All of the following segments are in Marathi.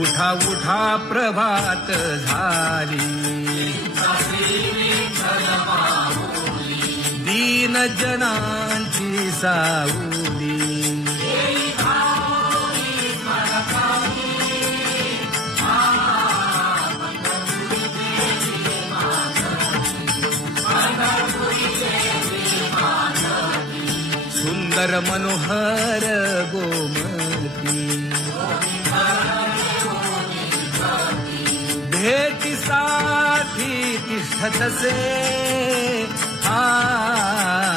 उठा उठा प्रभात झाली, दीन जनांची सावली. सुंदर मनोहर गोमती, भेटीसाठी तिष्ठतसे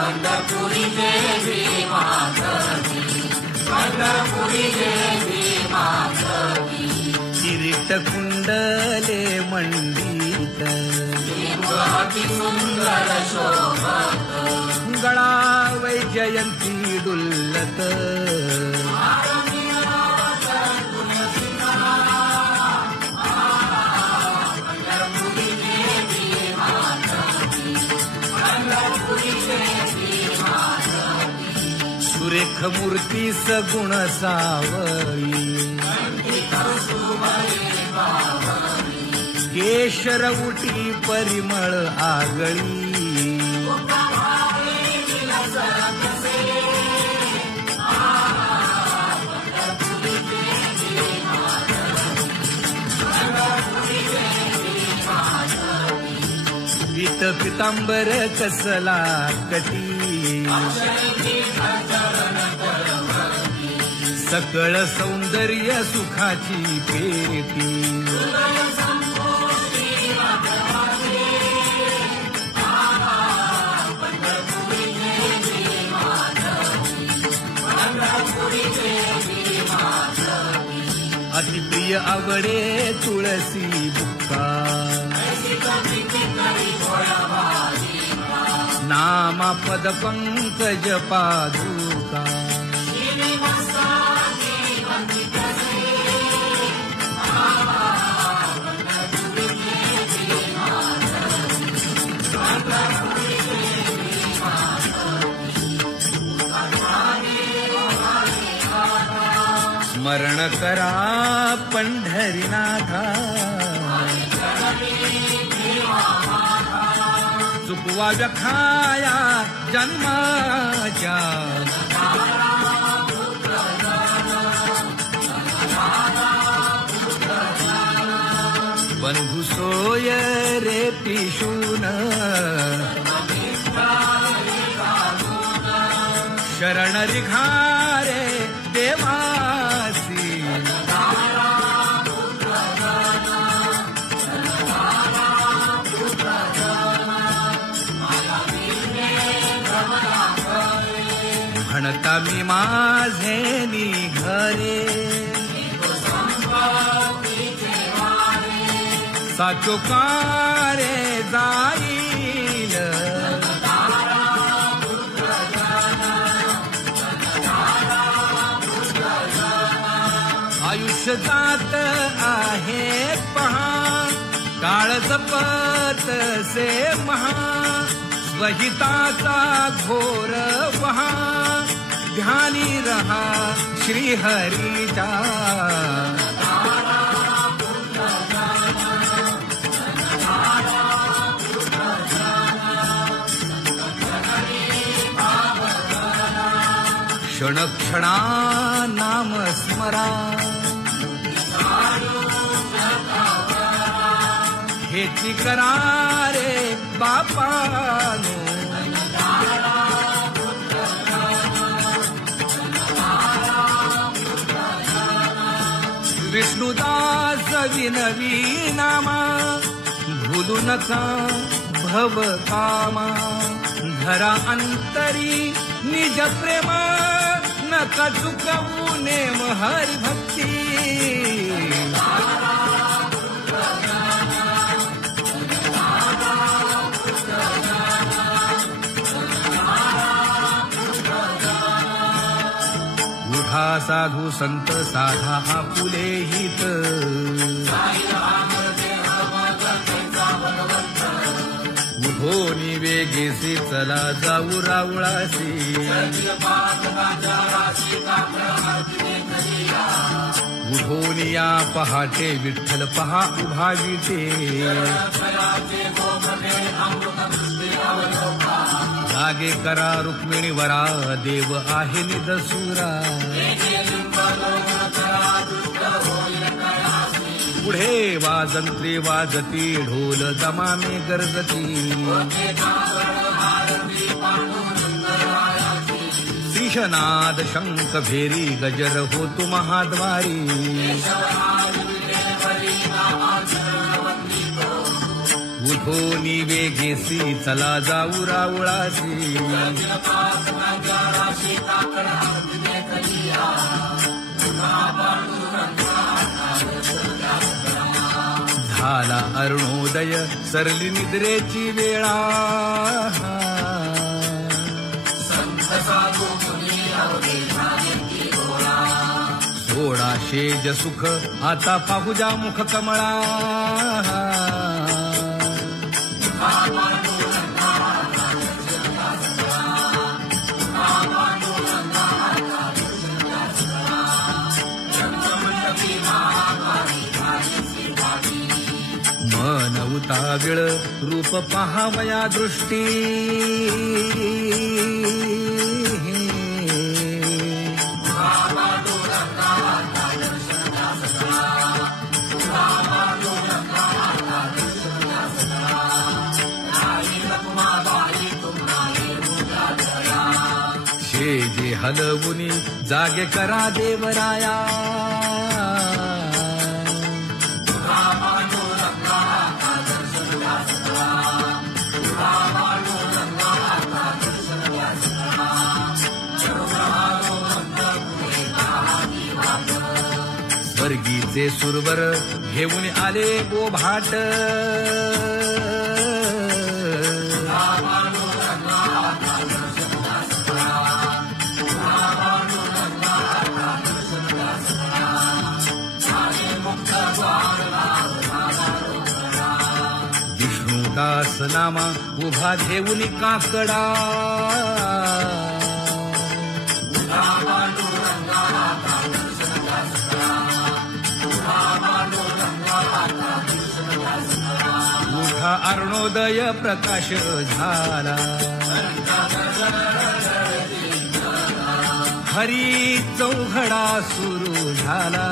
पंढरपुरी देवी माधवी, पंढरपुरी देवी माधवी. किरीट कुंडले मंडित, अति सुंदर शोभत, गळा वैजयंती डुल्लत. सुरेख मूर्ती सगुण सावळी, केशर उटी परिमळ आगळी. पीत पितांबर कसला कटी, सकळ सौंदर्य सुखाची पेटी. अतिप्रिय आवडे तुळसी बुक्का, नामा पद पंकज पादुका. स्मरण करा पंढरीनाथा, चुकवा व्यखाया जन्माच्या. बंधू सोय रे पिशून, शरण रिघारे देवासी. म्हणता मी माझे निघरे, साचोकारे जाईल. आयुष्य जात आहे पहा, काळ जपत से महा. स्वहिताचा घोर वहा, ध्यानी रहा श्रीहरीचा. क्षण क्षणा नाम स्मरा, हेची करारे बापानो. विष्णुदास विनवी नामा, भूलू नका भव कामा. धरा अंतरी निज प्रेमा, नका चुकवू नेम हरी भक्ती. उठा साधू संत साधा आपुले हित, उठोनी वेगेसी चला जाऊ रावळासी. उठून या पहाटे विठ्ठल पहा उभा विटे जागे करा रुक्मिणी वरा देव आहे निदसुरा पुढे वाजंत्री वाजती ढोल दमामे गरजती शीशनाद शंख भेरी गजर होतु महाद्वारी उठोनी वेगेसी चला जाऊ रावळासी झाला अरुणोदय सरली निद्रेची वेळा सोडा शेज सुख आता पाहू जा मुख कमळा मन उताविळ रूप पहावया दृष्टी शेजे हलवुनी जागे करा देवराया स्वर्गीचे सुरवर घेऊन आले गोभाट विष्णुदास नामा उभा घेऊन काकडा उठा अरुणोदय प्रकाश झाला हरी चौघडा सुरू झाला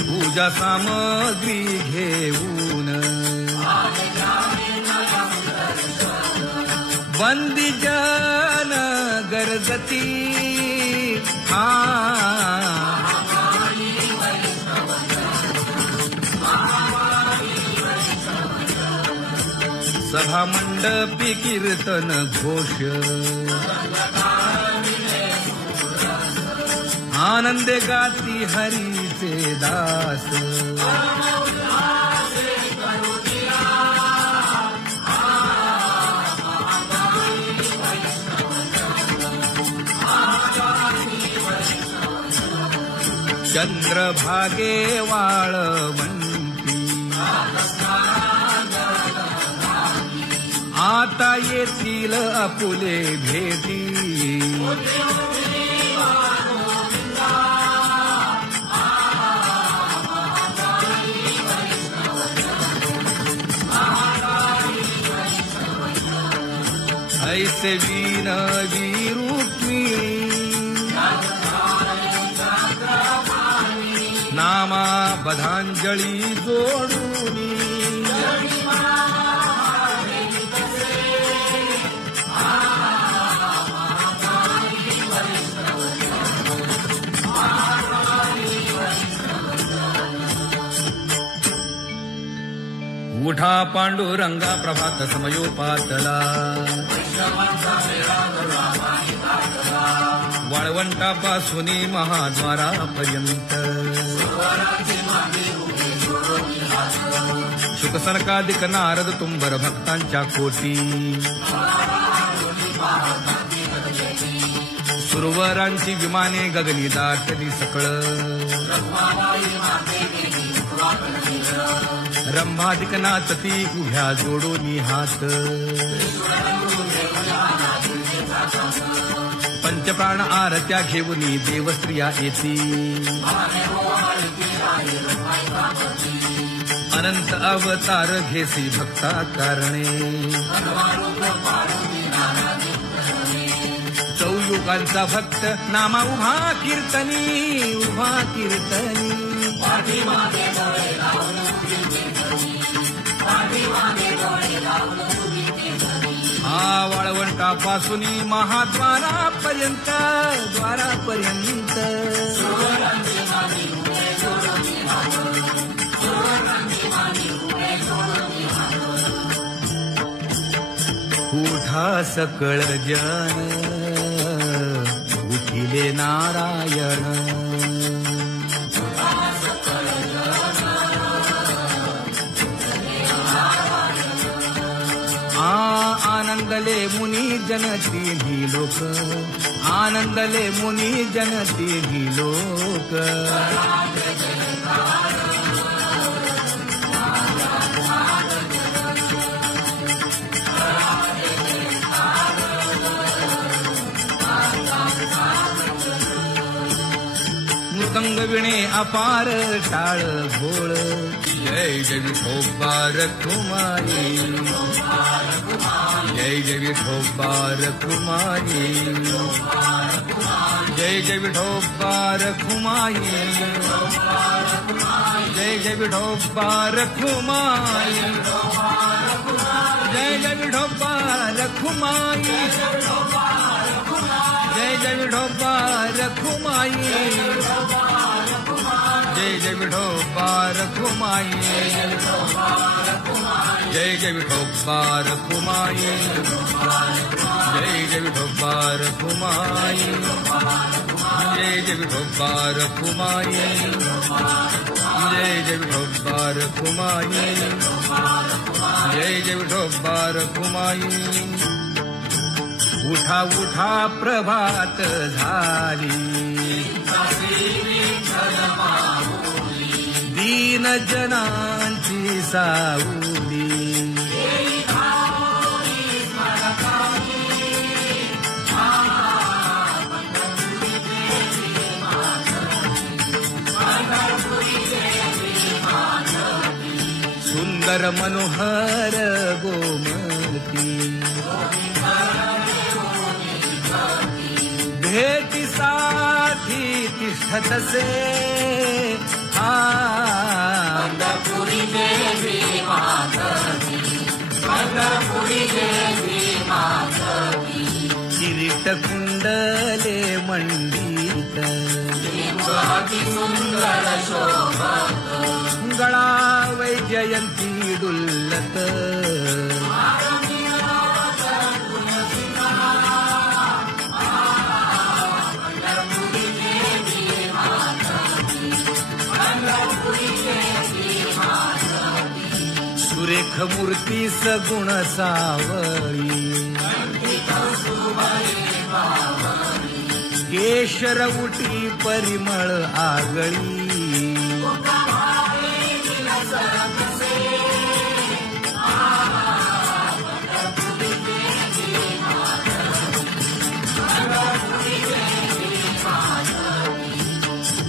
पूजा सामग्री घेऊन बंदी जन गरजती सभा मंडपी कीर्तन घोष आनंदे गाती हरीचे दास चंद्रभागे वाळवंती आता येतील आपुले भेटी ऐसे विनवी रुक्मिणी नामा बधांजळी जोडूनी उठा पांडुरंगा प्रभात समयोपातला वाळवंटापासून महाद्वारापर्यंत शुकसनकादिक नारद तुंबर भक्तांच्या कोटी सुरवरांची विमाने गगनी दाटली सकळ रंभाधिक नाचती उभ्या जोडोनी हात पंचप्राण आरत्या घेऊनी देवस्त्रिया येती अनंत अवतार घेसी भक्ता कारणे चौयुगांचा भक्त नामा उभा कीर्तनी हा वाळवंटापासून महाद्वारापर्यंत उठा सकळ जन उठिले नारायण आनंदले मुनी जन तिन्ही लोक आनंदले मुनी जन तिन्ही लोक मृदंग विणे अपार टाळ भोळ जय जय विठोबा रखुमाई जय जय विठोबा रखुमाई जय जय विठोबा रखुमाई जय जय विठोबा रखुमाई जय जय विठोबा रखुमाई जय जय विठोबा रखुमाई जय जय विठोबा रखुमाई जय जय विठोबा रखुमाई जय जय विठोबा रखुमाई जय जय विठोबा रखुमाई जय जय विठोबा रखुमाई जय जय विठोबा रखुमाई उठा उठा प्रभात झाली दीन जनांची सावली सुंदर मनोहर गोमती भेटीसाठी तिष्ठतसे पंढरपुरी देवी माधवी पंढरपुरी देवी माधवी किरीट कुंडले मंडित अति सुंदर शोभत गळा वैजयंती डुल्लत सुरेख मूर्ती सगुण सावळी केशर उटी परिमळ आगळी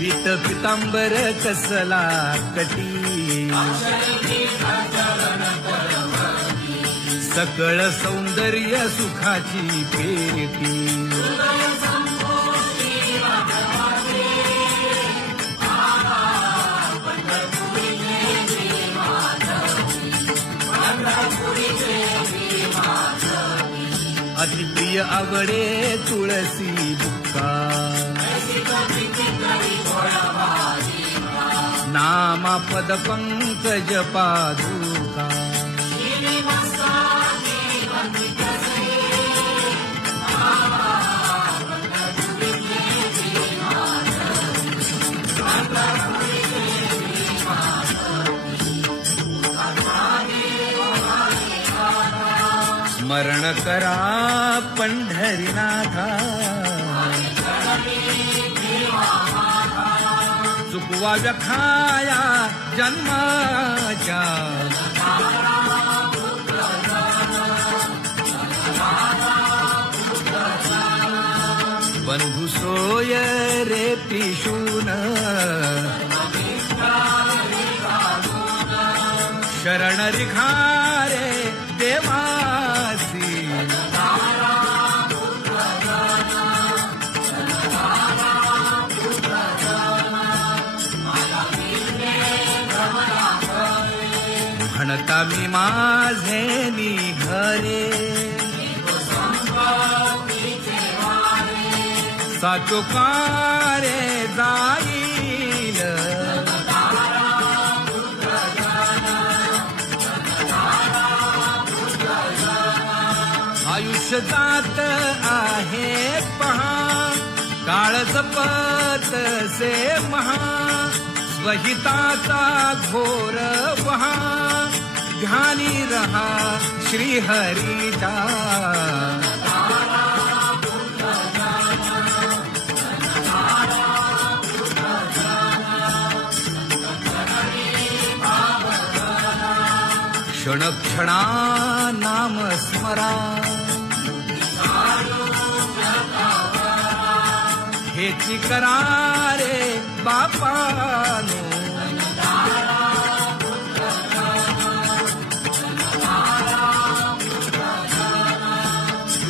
पीत पितांबर कसला कटी सकळ सौंदर्य सुखाची पेटी अतिप्रिय आवडे तुळसी बुक्का नामा पद पंकज पादुका स्मरण करा पंढरीनाथा चुकवा व्यखाया जन्माच्या बंधू सोय रे पिशून शरण रिखारे देवासी म्हणता मी माझे निघरे साचो कारे जाईल आयुष्य जात आहे पहा काळ जपत से महा स्वहिताचा घोर वहा ध्यानी रहा श्रीहरीचा क्षण क्षणा नाम स्मरा हेची करारे बापानो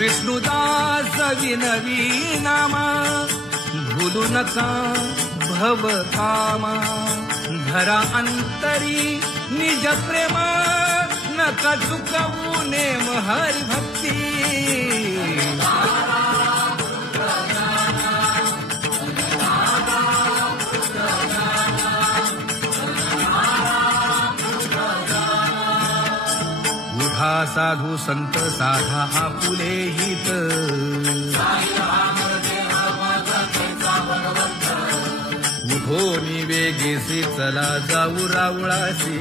विष्णुदास विनवी नामा भूलू नका भव कामा धरा अंतरी निज प्रेमा नका चुकवू नेम हरि भक्ती उठा साधू संत साधा आपुले हित उठोनी वेगेसी चला जाऊ रावळासी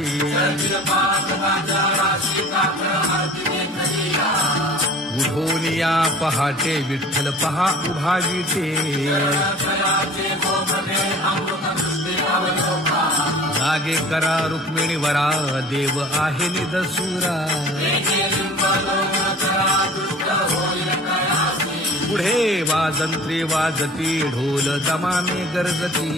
उठोनी या पहाटे विठ्ठल पहा उभा विटे जागे करा रुक्मिणी वरा देव आहे निदसुरा पुढे वाजंत्री वाजती ढोल दमामे गरजती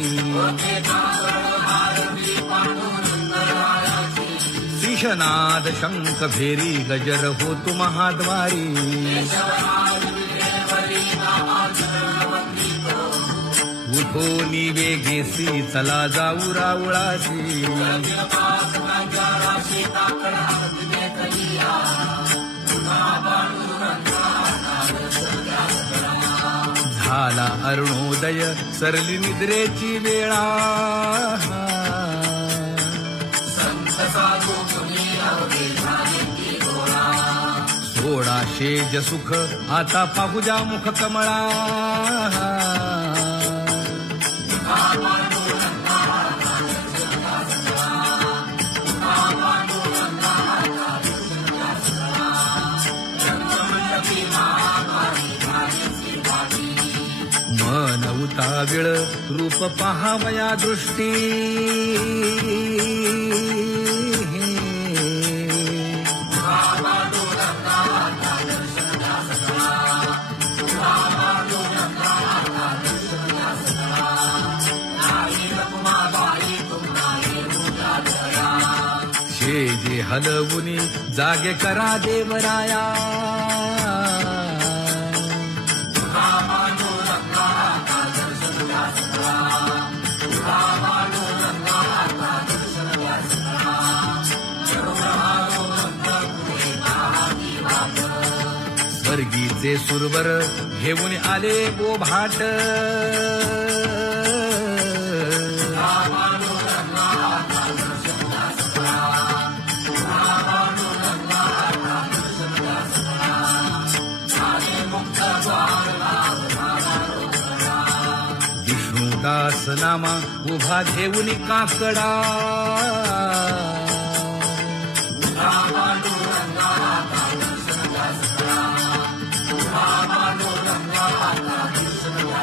शिशनाद शंख भेरी गजर होतु महाद्वारी उठोनी वेगेसी चला जाऊ रावळासी झाला अरुणोदय सरली निद्रेची वेळा सोडा शेज सुख आता पाहुजा मुख कमळा मन उताविळ रूप पहावया दृष्टी शेजे हलवुनी जागे करा देवराया स्वर्गीचे सुरवर घेऊन आले बोभाट विष्णुदास नामा उभा घेऊन काकडा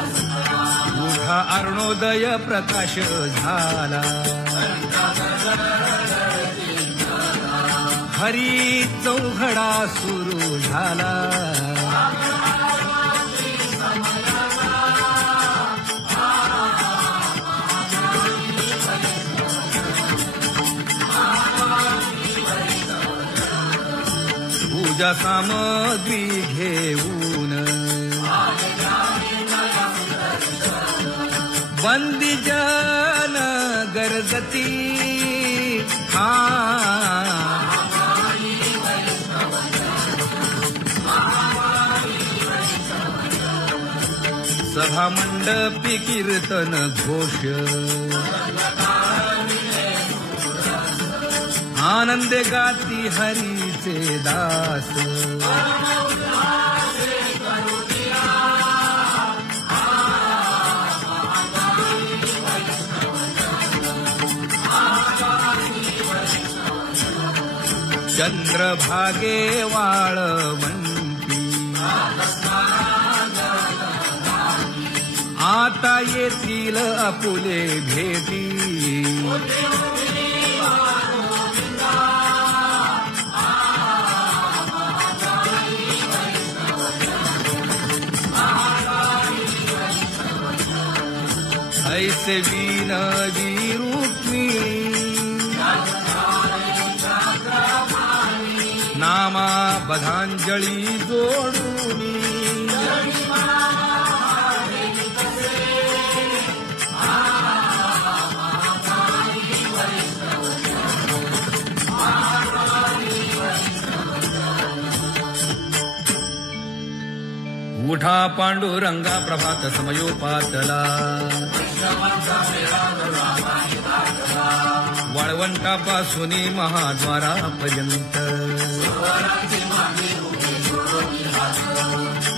उठा अरुण ज्ञानोदय प्रकाश झाला हरी चौघडा सुरू झाला पूजा सामग्री घेऊन बंदी जन गरजती हा सभा मंडपी कीर्तन घोष आनंदे गाती हरीचे दास चंद्रभागे वाळवंती आता येतील आपुले भेटी ऐसे विनवी रुक्मिणी नामा बधांजळी जोडूनी उठा पांडुरंगा प्रभात समयोपातला वाळवंटापासून महाद्वारापर्यंत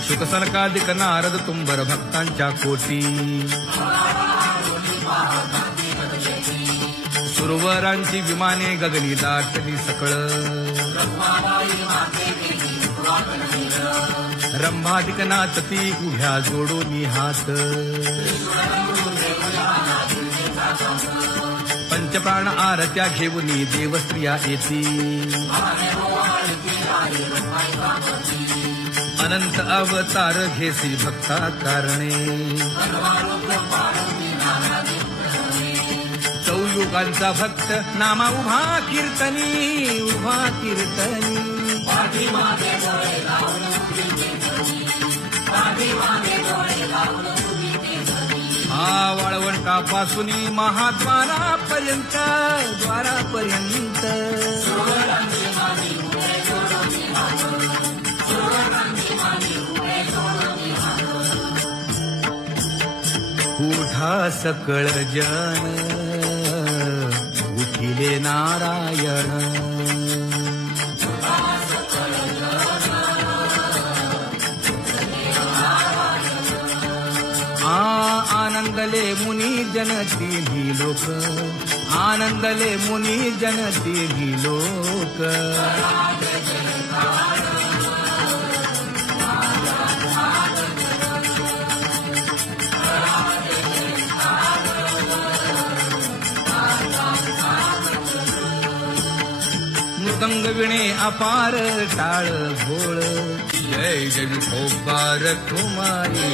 शुकसनकादिक नारद तुंबर भक्तांच्या कोटी सुरवरांची विमाने गगनी दाटली सकळ रंभादिक नाचती उभ्या जोडोनी हात पंचप्राण आरत्या घेऊनी देवस्त्रिया येती अनंत अवतार घेसी भक्ता कारणे चौयुगांचा भक्त नामा उभा कीर्तनी वाळवंटापासून महाद्वारापर्यंत उठा सकळ जन उठिले नारायण आनंदले मुनी जन तिन्ही लोक आनंदले मुनी जन तिन्ही लोक मृदंग विणे अपार टाळ भोळ जय जय विठोबार कुमारी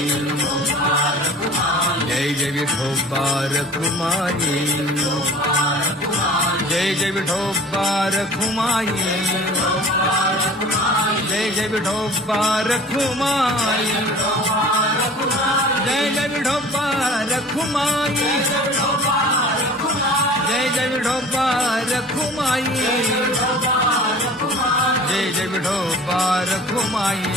जय जय विठोबार कुमारी जय जय विठोबार कुमारी जय जय विठोबार कुमारी जय जय विठोबार कुमारी जय जय विठोबार कुमारी जय जय विठोबार कुमारी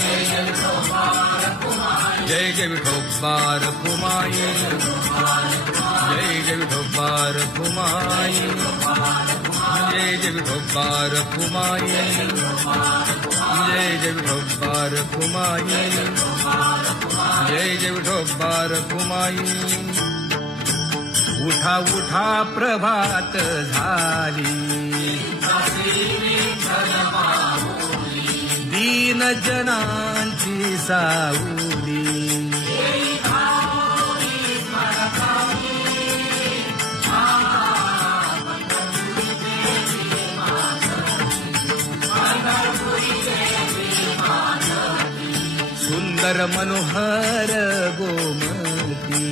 जय जय विठोबार कुमारी जय जय विठोबार कुमारी जय जय विठोबार कुमारी जय जय विठोबार कुमारी जय जय विठोबार कुमारी उठा उठा प्रभात झाली दीन जनांची सावली सुंदर मनोहर गोमती